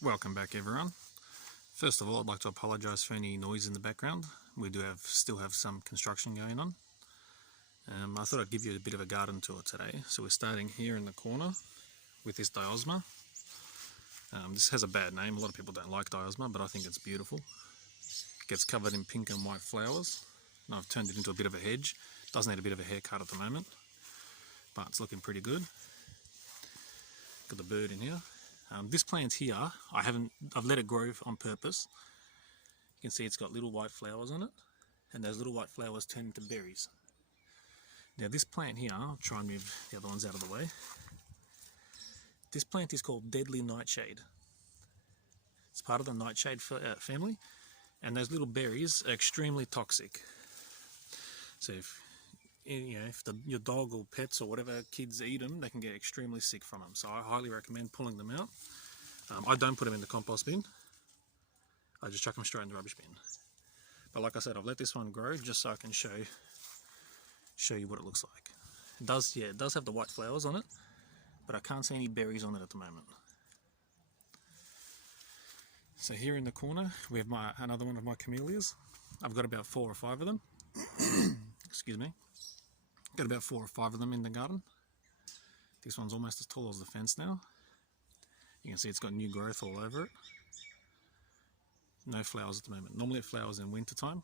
Welcome back everyone. First of all, I'd like to apologise for any noise in the background. We still have some construction going on. I thought I'd give you a bit of a garden tour today. So we're starting here in the corner with this diosma. This has a bad name. A lot of people don't like diosma, but I think it's beautiful. It gets covered in pink and white flowers. And I've turned it into a bit of a hedge. Does need a bit of a haircut at the moment, but it's looking pretty good. Got the bird in here. This plant here, I've let it grow on purpose. You can see it's got little white flowers on it, and those little white flowers turn into berries. Now this plant here, I'll try and move the other ones out of the way. This plant is called deadly nightshade. It's part of the nightshade family, and those little berries are extremely toxic. So if your dog or pets or whatever kids eat them, they can get extremely sick from them. So I highly recommend pulling them out. I don't put them in the compost bin. I just chuck them straight in the rubbish bin. But like I said, I've let this one grow just so I can show you what it looks like. It does have the white flowers on it, but I can't see any berries on it at the moment. So here in the corner we have another one of my camellias. I've got about 4 or 5 of them. Excuse me. Got about 4 or 5 of them in the garden. This one's almost as tall as the fence now. You can see it's got new growth all over it. No flowers at the moment. Normally it flowers in winter time.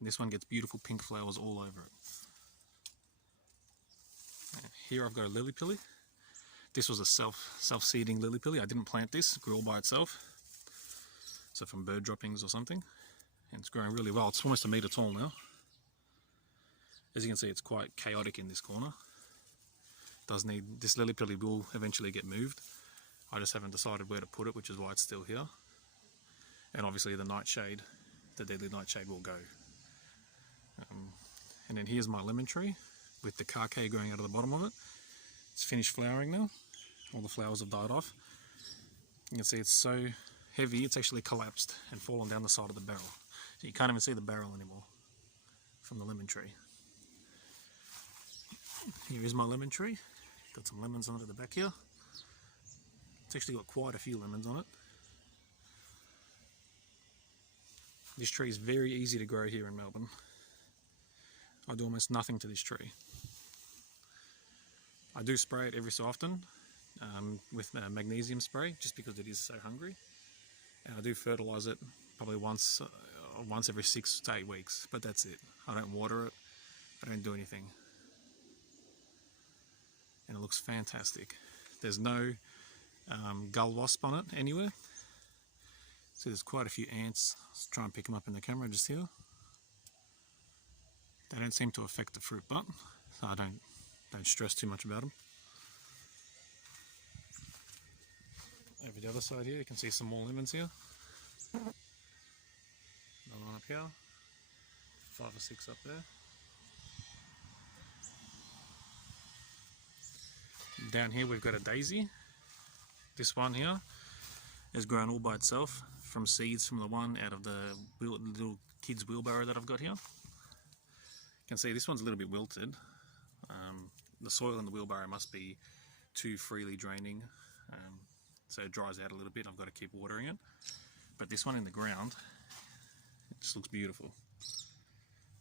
This one gets beautiful pink flowers all over it. Here I've got a lily pilly. This was a self-seeding lily pilly. I didn't plant this, it grew all by itself. So from bird droppings or something. And it's growing really well. It's almost a metre tall now. As you can see, it's quite chaotic in this corner. This lily pilly will eventually get moved. I just haven't decided where to put it, which is why it's still here. And obviously the nightshade, the deadly nightshade, will go. And then here's my lemon tree with the carcay growing out of the bottom of it. It's finished flowering now. All the flowers have died off. You can see it's so heavy, it's actually collapsed and fallen down the side of the barrel. So you can't even see the barrel anymore from the lemon tree. Here is my lemon tree. Got some lemons on it at the back here. It's actually got quite a few lemons on it. This tree is very easy to grow here in Melbourne. I do almost nothing to this tree. I do spray it every so often with magnesium spray, just because it is so hungry. And I do fertilise it probably once every 6 to 8 weeks, but that's it. I don't water it, I don't do anything. And it looks fantastic. There's no gull wasp on it anywhere. So there's quite a few ants. Let's try and pick them up in the camera just here. They don't seem to affect the fruit butt, so I don't stress too much about them. Over the other side here, you can see some more lemons here. Another one up here. 5 or 6 up there. Down here we've got a daisy. This one here has grown all by itself from seeds from the one out of the little kid's wheelbarrow that I've got here. You can see this one's a little bit wilted. The soil in the wheelbarrow must be too freely draining, so it dries out a little bit. I've got to keep watering it. But this one in the ground, it just looks beautiful.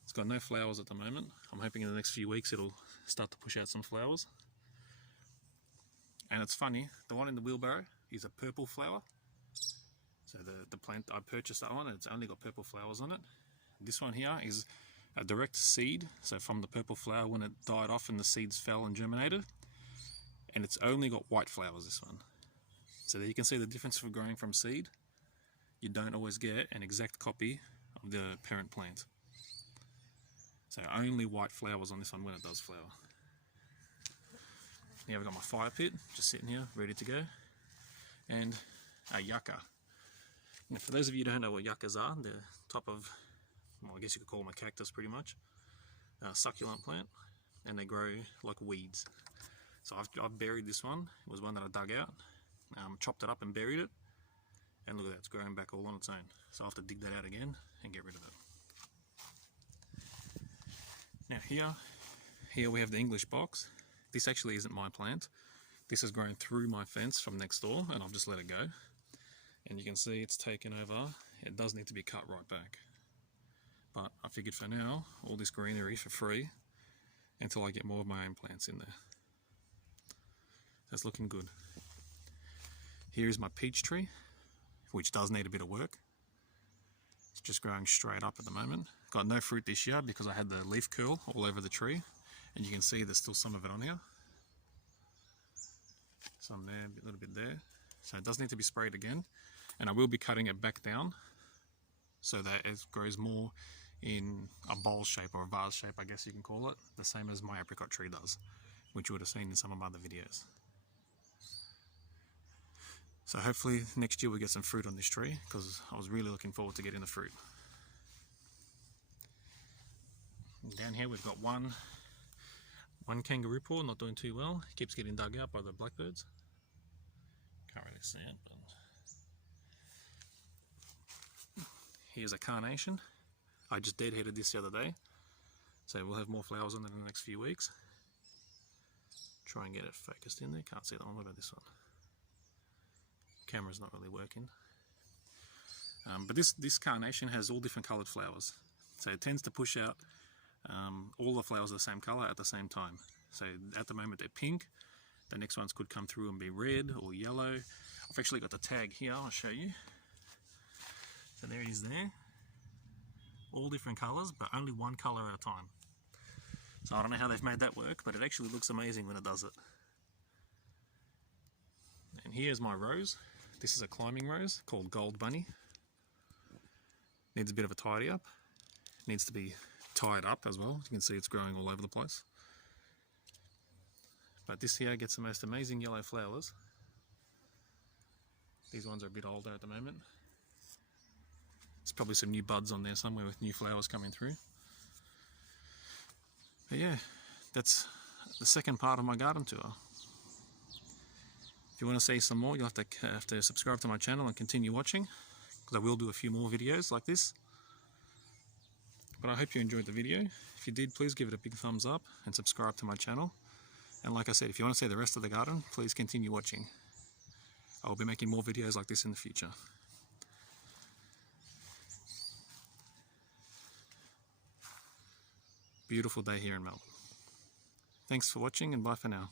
It's got no flowers at the moment. I'm hoping in the next few weeks it'll start to push out some flowers. And it's funny, the one in the wheelbarrow is a purple flower. So the plant, I purchased that one and it's only got purple flowers on it. This one here is a direct seed, so from the purple flower when it died off and the seeds fell and germinated. And it's only got white flowers, this one. So there you can see the difference for growing from seed. You don't always get an exact copy of the parent plant. So only white flowers on this one when it does flower. Here I've got my fire pit, just sitting here, ready to go. And a yucca. Now for those of you who don't know what yuccas are, they're top of, well, I guess you could call them a cactus pretty much. Succulent plant, and they grow like weeds. So I've buried this one. It was one that I dug out, chopped it up and buried it. And look at that, it's growing back all on its own. So I'll have to dig that out again and get rid of it. Now here we have the English box. This actually isn't my plant. This has grown through my fence from next door and I've just let it go. and you can see it's taken over. It does need to be cut right back, but I figured for now all this greenery for free until I get more of my own plants in there. That's looking good. Here is my peach tree, which does need a bit of work. It's just growing straight up at the moment. Got no fruit this year because I had the leaf curl all over the tree, and you can see there's still some of it on here. Some there, a little bit there. So it does need to be sprayed again, and I will be cutting it back down so that it grows more in a bowl shape or a vase shape, I guess you can call it, the same as my apricot tree does, which you would have seen in some of my other videos. So hopefully next year we get some fruit on this tree, because I was really looking forward to getting the fruit. And down here we've got one kangaroo paw, not doing too well. It keeps getting dug out by the blackbirds. Can't really see it, but here's a carnation. I just deadheaded this the other day, so we'll have more flowers on it in the next few weeks. Try and get it focused in there. Can't see that one. What about this one? Camera's not really working. But this carnation has all different coloured flowers, so it tends to push out all the flowers are the same colour at the same time. So at the moment they're pink, the next ones could come through and be red or yellow. I've actually got the tag here, I'll show you. So there it is there. All different colours, but only one colour at a time. So I don't know how they've made that work, but it actually looks amazing when it does it. And here's my rose. This is a climbing rose called Gold Bunny. Needs a bit of a tidy up. Needs to be tied up as well. You can see it's growing all over the place. But this here gets the most amazing yellow flowers. These ones are a bit older at the moment. There's probably some new buds on there somewhere with new flowers coming through. But yeah, that's the second part of my garden tour. If you want to see some more, you'll have to subscribe to my channel and continue watching, because I will do a few more videos like this. But I hope you enjoyed the video. If you did, please give it a big thumbs up and subscribe to my channel. And like I said, if you want to see the rest of the garden, please continue watching. I will be making more videos like this in the future. Beautiful day here in Melbourne. Thanks for watching, and bye for now.